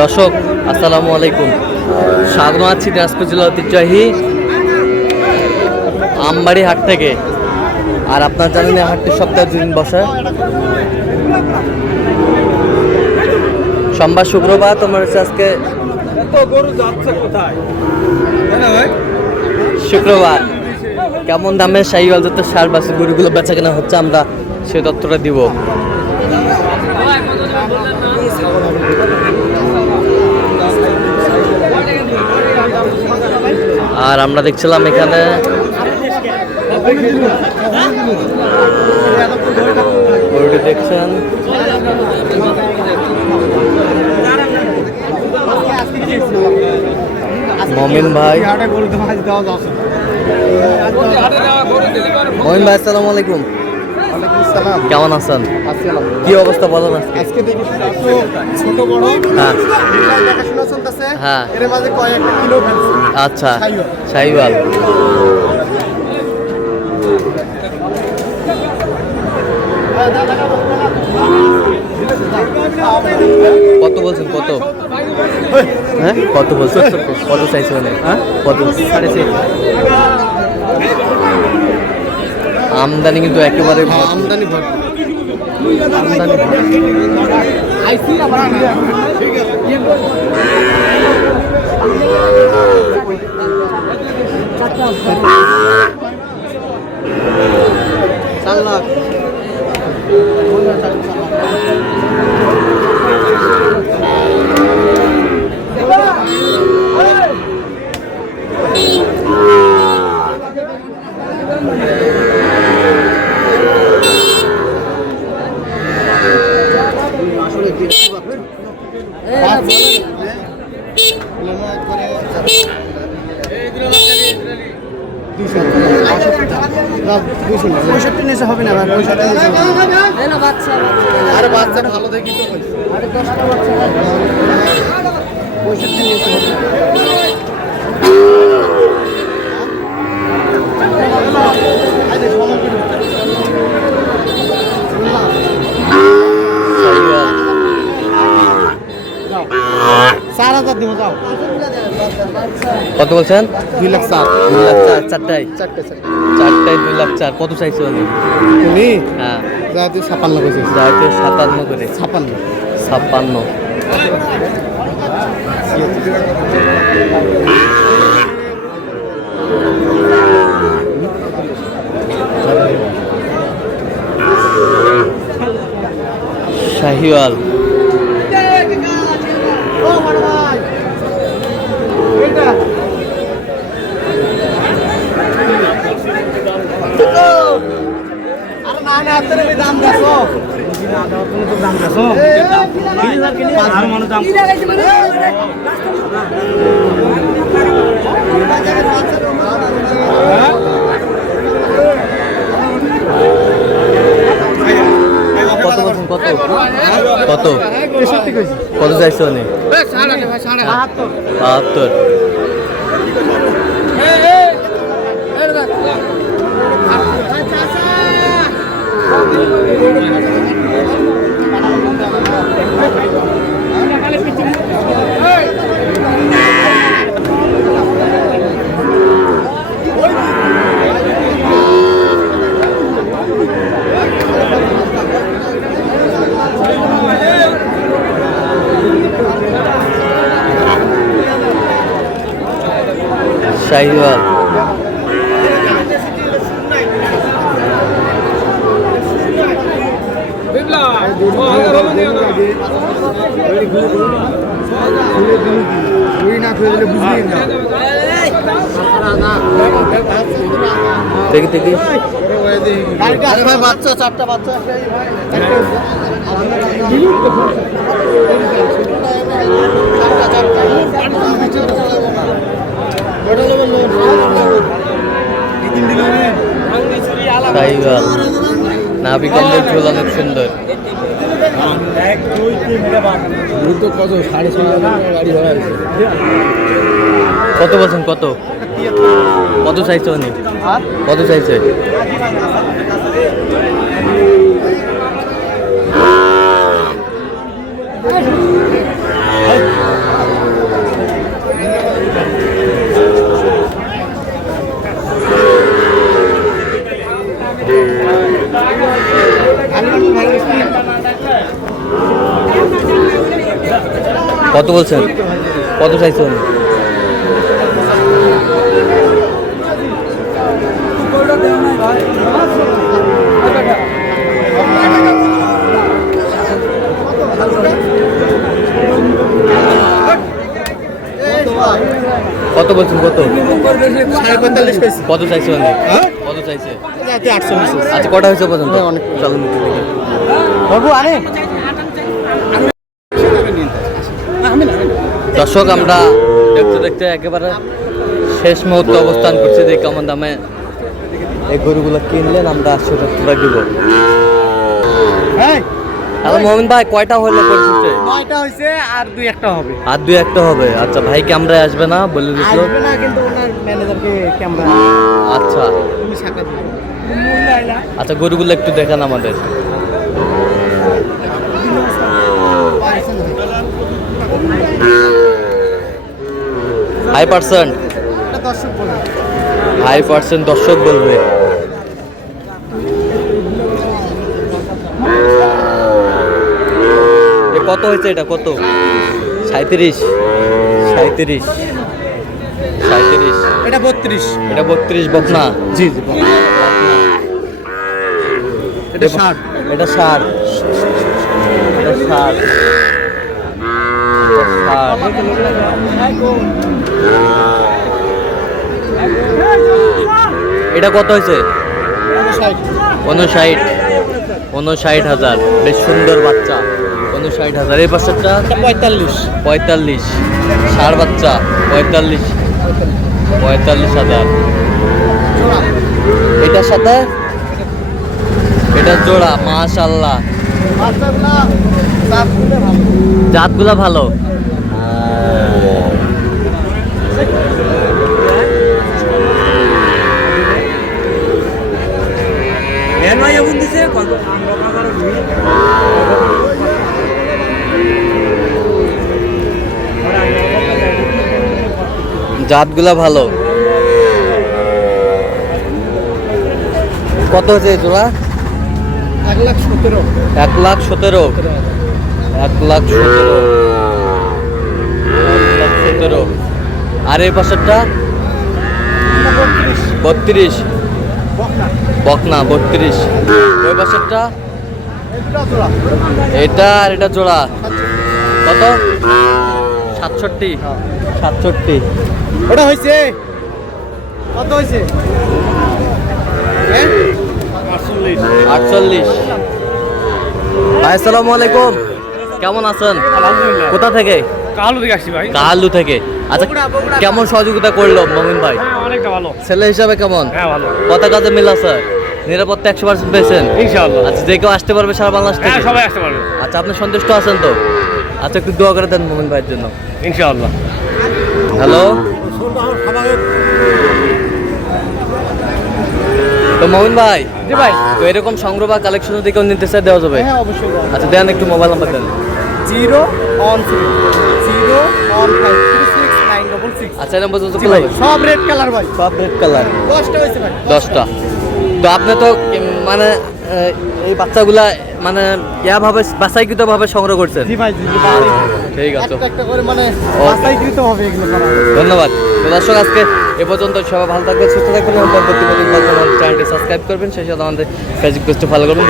দর্শক আসসালামু আলাইকুম, স্বাগত আছি দিনাজপুর জেলা ঐতিহ্যবাহী আমবাড়ি হাট থেকে। আর আপনার জানেন এই হাটটি সপ্তাহে 2 দিন বসে, সোমবার শুক্রবার। তোমার হচ্ছে আজকে শুক্রবার। কেমন দামে শাহিওয়াল যত সার বাসি গরুগুলো বেচা কেনা হচ্ছে, আমরা সে তথ্যটা দিব। আর আমরা দেখছিলাম এখানে গরুটি দেখছেন, মমিন ভাই। মমিন ভাই আসসালামু আলাইকুম। কেমন আছেন? কি অবস্থা বলেন আজকে? দেখি ছোট বড় হ্যাঁ দেখাশোনা চলতেছে। হ্যাঁ, এর মাঝে কয়েকটা কিলো ফেলছে। আচ্ছা শাহিওয়াল। কত বলছেন? কত? হ্যাঁ কত বলছেন? কত চাইছে মানে? হ্যাঁ কত? 6.5। আমদানি কিন্তু একেবারে আমদানি হবে না। আরে বাচ্চা ভালো দেখি তো কত বলছেন? 2 লাখ 4। 2 লাখ 4। চারটায় 2 লাখ 4। কত চাইছে উনি? হ্যাঁ যাতে 56 কইছে। যাইতে 57 করে। 56। শাহিওয়াল কত বলছেন? কত কত কত চাইছে উনি? 72। শাহিওয়াল দেখি দেখি। বাচ্চা 4টা বাচ্চা শাহিওয়াল নাভি কম্বল ঝোল অনেক সুন্দর। কত 6.5 গাড়ি ভাড়া আছে। কত বলছেন? কত কত চাইছে উনি? কত চাইছে? কত বলছেন? কত চাইছেন? কত বলছেন? কত? 45 কত চাইছে মানে? কত চাইছে? 48। আচ্ছা কটা হয়েছে পর্যন্ত? অনেক চলেন দেখি বাবু আরে দর্শক আমরা দেখতে দেখতে একেবারে শেষ মুহূর্তে অবস্থান করছি যে কেমন দামে এই গরুগুলো কিনলেন আমরা সেটা তুলে দিব। তাহলে মোমিন ভাই কয়টা হলো পরিশেষে? 9টা হইছে আর 2-1টা হবে। আর 2-1টা হবে। আচ্ছা ভাই ক্যামেরায় আসবে না বলে দিছিল। আসবে না কিন্তু ওনার ম্যানেজারকে ক্যামেরা আচ্ছা তুমি সাক্ষাৎ দাও। আচ্ছা গরুগুলো একটু দেখান আমাদের। হাই পার্সেন্ট এটা দর্শক বলে। হাই পার্সেন্ট দর্শক বলবে। এ কত হয়েছে এটা? কত? 37 37 37। এটা 32। এটা 32 বকনা। জি জি। এটা 60। এটা 60 এটা 60 এটা কত হয়েছে? 59,000। বেশ সুন্দর বাচ্চা। 59,000। এই বাচ্চাটা 45 ষাঁড় বাচ্চা 45,000। এটার সাথে এটা জোড়া মাশাআল্লাহ। জাতগুলা ভালো। জাতগুলা ভালো। কত হচ্ছে এই জোড়া? 1,17,000। 1,17,000। 1,17,000। আর এই পাশেরটা 32 বকনা 32। ওই পাশেরটা এটা আর এটা জোড়া কত? 67। ওটা হইছে কত হইছে? 48। ভাই আসসালামু আলাইকুম, কেমন আছেন? আলহামদুলিল্লাহ। কোথা থেকে? কালু থেকে আসছি ভাই। কালু থেকে। আচ্ছা কেমন সহযোগিতা করলো মমিন ভাই? অনেকটা ভালো। ছেলে হিসাবে কেমন? হ্যাঁ ভালো। কথা কাজে মিল আছে? নিরাপত্তা 100% পেয়েছেন? ইনশাআল্লাহ। আচ্ছা যে কেউ আসতে পারবে সারা বাংলাদেশ থেকে? হ্যাঁ সবাই আসতে পারবে। আচ্ছা আপনি সন্তুষ্ট আছেন তো? আচ্ছা একটু দোয়া করে দেন মমিন ভাইয়ের জন্য। ইনশাআল্লাহ। হ্যালো তো মমিন ভাই। জি ভাই। তো এরকম সংগ্রহ বা কালেকশন যদি কেউ নিতে চায় দেওয়া যাবে? হ্যাঁ অবশ্যই। আচ্ছা দেন একটু মোবাইল নাম্বার দেন। 013069666। আচ্ছা এই নাম্বার তো সব রেড কালার ভাই। সব রেড কালার। 10টা হইছে ভাই। 10টা। তো আপনি তো মানে এই বাচ্চাগুলা মানে ভাবে বাছাইকৃতভাবে সংগ্রহ করছেন? জি ভাই জি জি। ঠিক আছে একটা একটা করে মানে বাছাইকৃত হবে এগুলো করা। ধন্যবাদ। তো দর্শক আজকে এ পর্যন্ত, সবাই ভালো থাকবেন সুস্থ থাকবেন এবং পরবর্তী চ্যানেলটি সাবস্ক্রাইব করবেন, সেই সাথে আমাদের ফেসবুক পেজটি ফলো করবেন।